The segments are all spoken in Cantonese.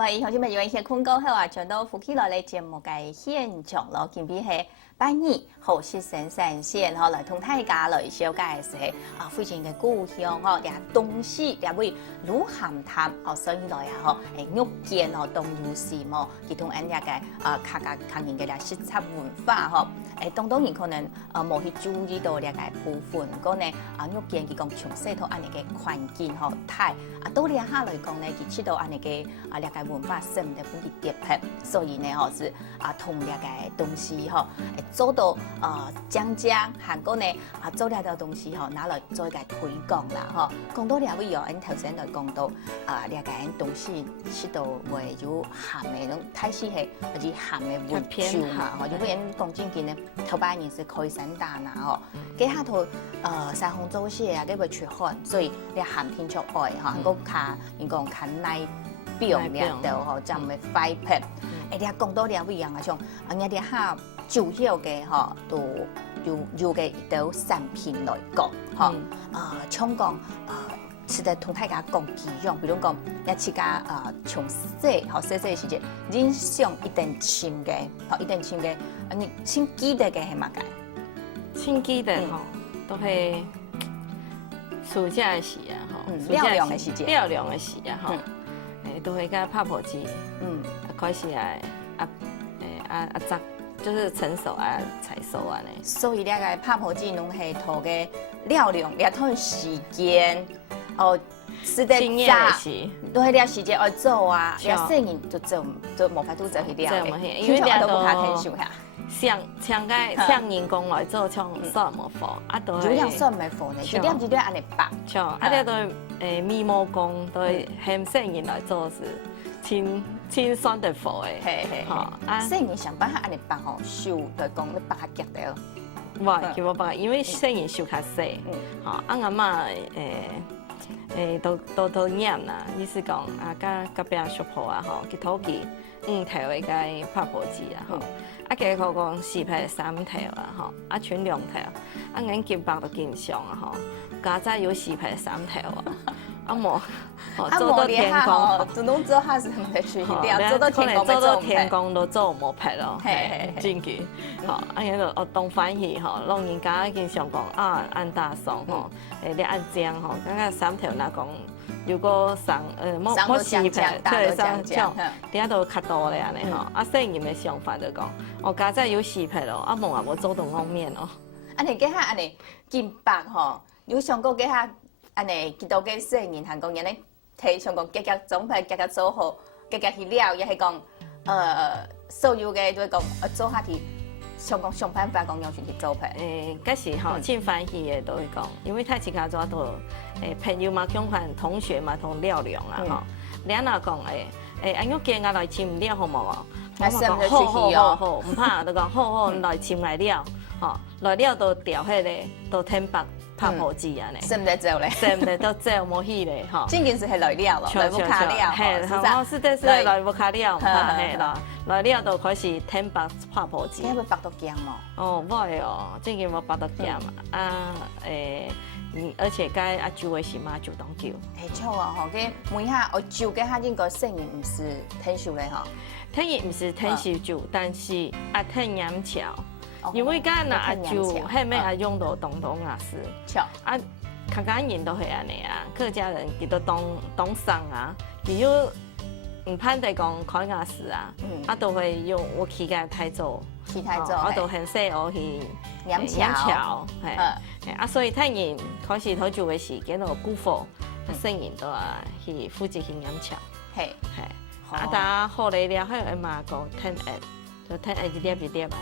好啦，以後今日有一些困過後啊，轉到夫妻來節目嘅現場咯，見比係拜年好事神神仙嗬，來同大家來小解嘅係啊，非常嘅故鄉嗬，啲東西又會如鹹淡哦，所以來啊嗬，誒玉見哦，當有事麼，佢同人家嘅客人嘅啲食材文化嗬，當然可能冇去注意到啲嘅部分，嗰呢玉見佢講從細到安尼嘅環境嗬，太到呢下來講呢，佢知道安尼嘅啲嘅文化深嘅本地特色，所以呢嗬是同啲嘅東西嗬。做到將韓國呢做了嘅東西拿來做一個推廣啦講到兩位人頭先來講到呢個東西是到會有鹹嘅種太細係或者鹹嘅會少嘛如果人講真嘅呢頭擺年是開山蛋啦幾下頭三紅做些啊，佢會出汗，所以你鹹天出愛韓國卡人講卡奶表面度就唔係快拍你講到兩位人啊像人哋下主要嘅都有嘅都產品來講香港是在同大家講幾樣，比如講一次家從細嘅時節，印象一定深嘅，你清記得嘅係乜嘅？清記得都係暑假嘅時啊，漂亮嘅時節，漂亮嘅時啊，都會甲拍婆子，開始就是成熟採收呢。所以呢個拍婆子攏係圖嘅料量，你睇時間，是得炸，都係啲時間愛做啊，你細人就做冇法度做去料嘅，因為你都冇下天數下。像人工來做，像酸冇貨，都係。有樣酸冇貨呢，一點一點安尼白。像啲都咪毛工，都係向細人來做是清酸的貨誒。細人上班下安尼白燒對講你白夾到。哇，叫我白，因為細人燒較細，阿媽都驗啦，意思講甲隔壁熟鋪佢土記5條嘅個拍婆子幾個講4排3條全2條，眼見白都見上家仔有4排3條冇做到天公，做到做下是唔係處理做到天公都做冇拍咯，真嘅，就當歡喜老人家經常講按大餸你按醬剛剛3條嗱講，如果冇4排，對3條，點解都較多咧呢？細人嘅想法就講，我家仔有4排咯，冇做到方面咯。安尼幾下安尼見白有上過幾下。安尼，見到嘅細人韓國人咧，睇上講價格總係價格做好，價格去了，亦係講所有嘅都係講做下啲上講想辦法講樣全去做派。嗰時真歡喜嘅都會講，因為太自家做到朋友嘛，相反同學嘛，同聊聊啦你阿講安玉見我來簽唔了好冇啊？我講好，唔怕，就講好來簽來了，來了都調起嚟，都聽白。拍婆子啊！你識唔得做咧？識唔得都做冇去咧，嗬！真件事係來了咯，來不卡了，係，是的是來不卡了，係啦，來了就開始聽白拍婆子。你會白到驚嘛？哦，唔係哦，真件我白到驚而且該煮嘅是媽煮當叫。係錯啊！嗬，佢每下我煮嘅下應該聲音唔是聽熟咧，嗬。聽音唔是聽熟煮，但是聽音巧。因為家那就係咩用到東是，客家人都係安尼客家人佢都當生比如唔攀地講開雅士都會用我起嘅態做，我都很細我去飲茶，所以睇人開始佢做嘅時見到姑父，聲音都去負責去飲茶，但後來了還有媽講聽就聽一碟安尼。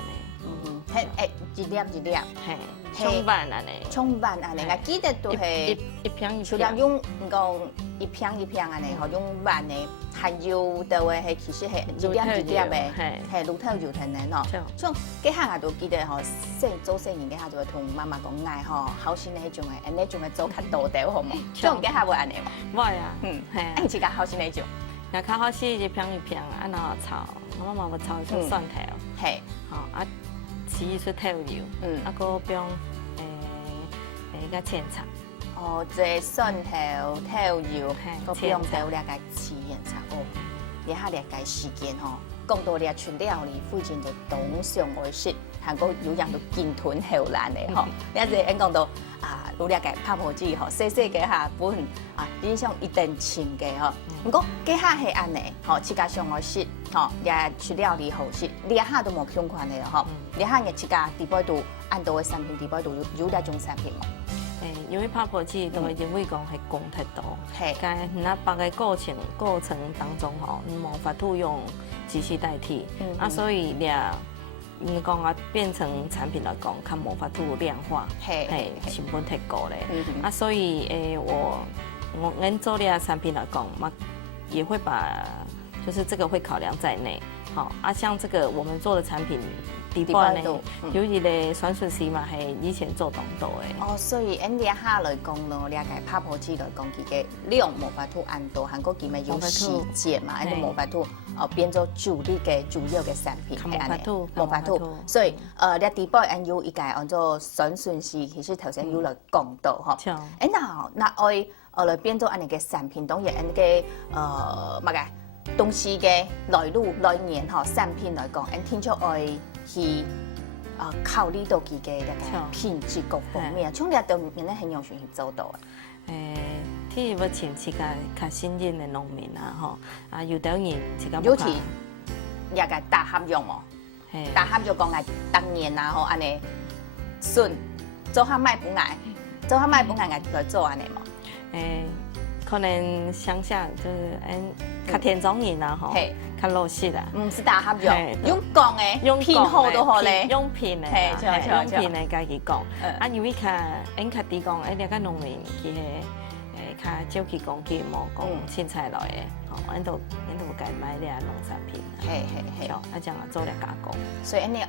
一粒，沖飯啊你，沖飯啊你，我記得都係一片，除了用講一片啊你，用飯你，還有就係其實係一粒嘅，係露頭油騰嘅像幾下我都記得做細人幾下就會同媽媽講嗌好先呢種嘅，呢種嘅做較多啲好冇？像幾下會安尼嘛？會啊，係，自家好先呢種。嗱，較好先一片，然後炒，我媽媽炒出蒜頭，係，豉出頭油，個邊個淺茶，即蒜頭、頭油，個邊豆咧個豉鹽茶，你下嚟嘅時間吼，講到你出料理附近就東上而食，韓國有樣都鯨豚後欄嘅吼，你一陣講到啊，如了解拍婆子吼，細細嘅下本啊，影響一定情嘅吼。不過幾下係安尼，吼，自家上而食，吼，也出料理好食，你下都冇窮款嘅吼，你下嘅自家地方度按到嘅產品，地方度有呢種產品冇？因為拍婆子都會認為講係講太多，但係那白嘅過程當中吼，你冇法度用機器代替，所以你講啊變成產品來講，佢冇法度量化，成本太高咧，所以我做呢個產品來講，也會把就是這個會考量在內，好像這個我們做的產品。地半呢，有一個酸筍絲嘛，係以前做當道嘅。哦，所以按呢下來講咯，了解拍婆子來講，佢嘅量冇法度按到，韓國佢咪有時節嘛，按冇法度變做主要嘅產品係安尼，冇法度。所以呢地半按有一個按做酸筍絲，其實頭先有來講到嗬。那我來變做安尼嘅產品，當然按嘅乜嘅東西嘅來路來源嗬，產品來講，按聽出愛。去考慮到佢嘅品質各方面，從呢度人咧很用心去做到嘅。譬如要請自家較新進嘅農民啊，吼有啲人自家尤其也個大合用哦，大合就講係當年啊，吼安尼筍做下賣本來，做下賣本來來做安尼嘛。可能鄉下就是較田莊人啊，吼。較老實啦，唔是大合用講嘅，用片號都好咧，用片嘅，用片嘅家己講。因為較啲講，你個農民佢係較少去講，佢冇講凊彩來嘅，吼，因都該買啲農產品。係，這樣做嚟加工。所以你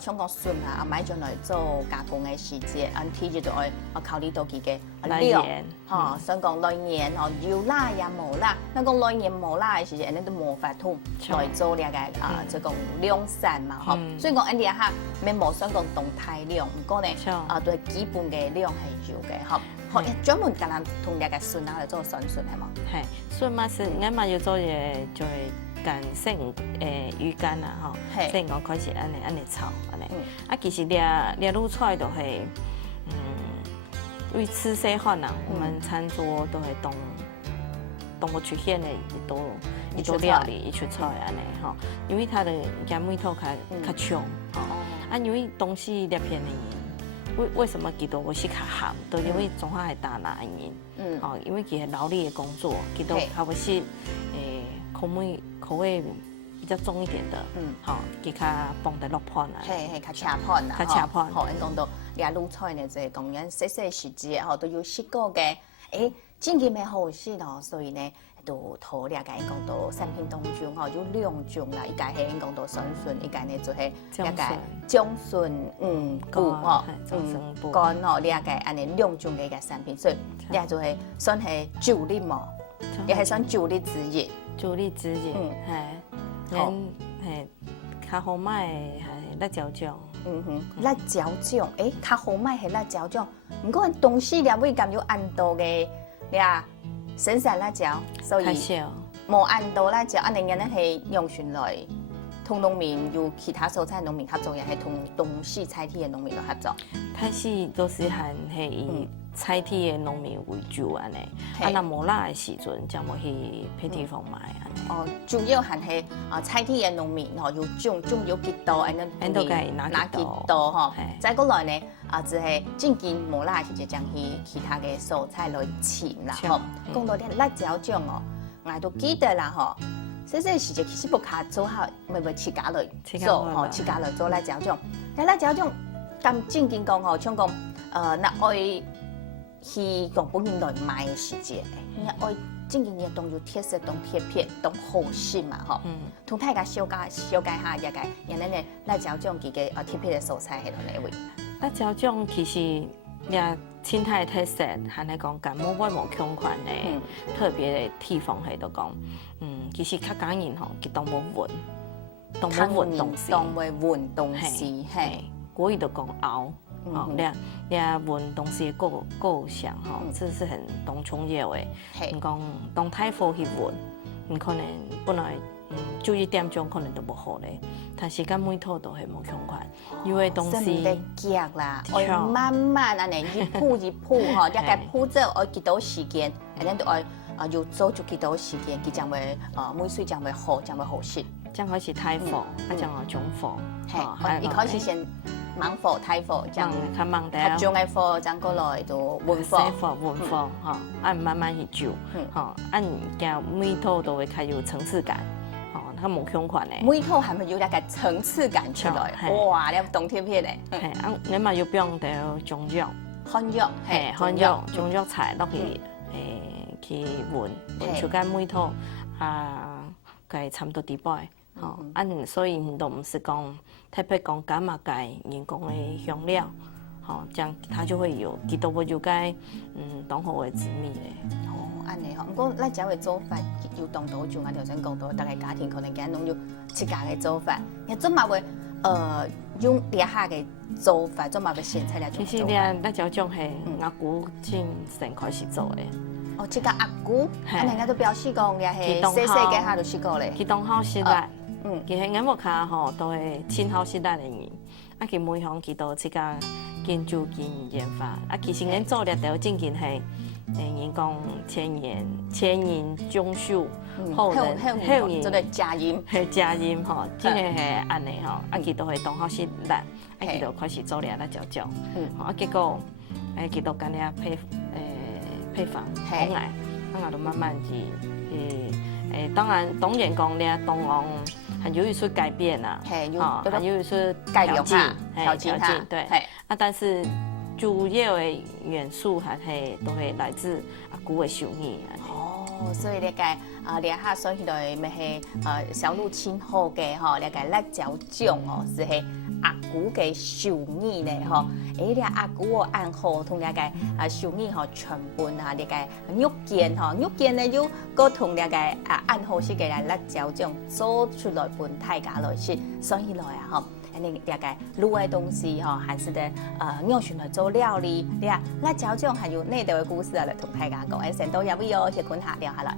像講筍啊，買咗來做加工嘅時節，睇住就愛考慮到佢嘅量，嚇，想講來源哦，有辣也冇辣，想講來源冇辣嘅時節，你都冇法通來做呢個就講量產嘛，嚇。所以講你下咪冇想講動態量，唔過呢都係基本嘅量係要嘅，嚇。學專門咁樣同呢個筍啊嚟做酸筍係嘛？係，筍嘛是我嘛要做嘢就係。乾魚乾啊，嗬，即係我開始安尼炒安尼。其實掠滷出來都係，因為吃西飯啊，我們餐桌都係當我出現的一道料理一出菜安尼，嗬，因為它的鹽味道較重，因為東西掠片的為什麼佢都會是較鹹？都因為總係大拿因，因為佢係勞力嘅工作，佢都較會是口味比較重一點的，好，佢較放得落盤啊，係較恰盤啊，恰盤。好，你講到掠滷菜呢，就係講緊細細時節，嗬，都要試過嘅，真嘅咩好食咯，所以呢，都討了解講到產品當中，嗬，有兩種啦，一個係講到酸筍，一個呢就係一個薑筍菇，嗬，乾嗬，呢一個安尼兩種嘅一個產品，所以呢就係算係主力嘛，也係算主力之一。主力之一，係，較好賣係辣椒醬，辣椒醬，較好賣係辣椒醬，唔過東西咧會咁有按到嘅，你啊，生產辣椒，所以冇按到辣椒，人哋係用船來同農民有其他蔬菜農民合作，又係同東西菜地嘅農民來合作。泰式都是係以菜地嘅農民為主安尼，那冇辣嘅時陣就冇去批地方買安尼。主要係菜地嘅農民有種有幾多，安尼都計拿幾多嗬。再過來呢，就係正經冇辣嘅時就將其他嘅蔬菜來攢啦。嗬，講到啲辣椒醬我都記得啦嗬。細細時就其實不卡做下，咪自家來做嗬，自家來做辣椒醬。但辣椒醬咁正經講嗬，像講那愛去講本人來買嘅時節，你愛正經嘢當做特色，當貼片，當好食嘛嗬。同大家小解下一個，人哋呢辣椒醬佢嘅貼片嘅蔬菜係同哪位？辣椒醬其實也青態特色，係嚟講感冒我冇強款嘅特別嘅地方係度講，其實較簡單吼，佢當冇混東西，當會混東西，係國語度講熬，你混東西夠香吼，這是很東衝嘢嘅。你講當太火去混，你可能本來注意点钟可能都无好咧，但是甲每套都係冇相款，因為東西得夾啦，要慢慢安尼一鋪一鋪吼，大概鋪咗要幾多時間，然後要要做就幾多時間，佢將會每水將會好，將會好食。將開始太火，將個中火，係，一開始先猛火、太火，將較猛啲，較中嘅火，將過來就緩火，緩火，嚇，按慢慢去煮，嚇，按叫每套都會較有層次感。它冇相款咧，每套係咪有一個層次感出來？哇！你冬天片咧，係你咪要變到中藥、漢藥，係漢藥、中藥材落去去煨出間每套佢差唔多啲擺，所以都唔是講特別講加埋嘅人工嘅香料，這樣它就會有，佢都會有該當好嘅滋味咧。安尼吼，不過咱只會做法要當到就我頭先講到，大概家庭可能揀攏要自家嘅做法，你做嘛會用啲下嘅做法，做嘛會先出嚟做。其實咱就種係阿姑先開始做嘅。哦，即個阿姑，安尼我都表示講，也係細細嘅下就試過咧。佢當好時代，佢係眼目卡吼都係親好時代嘅人，佢每項佢都即個研究兼研發，其實咱做咧都正經係。人講前人種樹，後人做嚟加鹽，係加鹽吼，真係係安尼吼，佢都係當好時代，佢就開始做咧啦，就種，結果佢都跟咧配方好捱，我都慢慢去當然講咧東岸很有一些改變啦，很有一些調整，對，但是。主要的元素還係都係來自阿姑嘅手藝。哦，所以你個連下所起來咪係小路親好嘅吼，你個辣椒醬哦，是係阿姑嘅手藝咧吼。你阿姑嘅暗號同你個手藝吼全本你個肉件吼，肉件咧就個同你個暗號是嘅辣椒醬做出來本大家來食，所以來吼。你大概滷嘅東西哈，還是得用選來做料理。你啊，辣椒醬還有呢度嘅故事啊，嚟同大家講，先到入邊哦，謝坤下聊下來。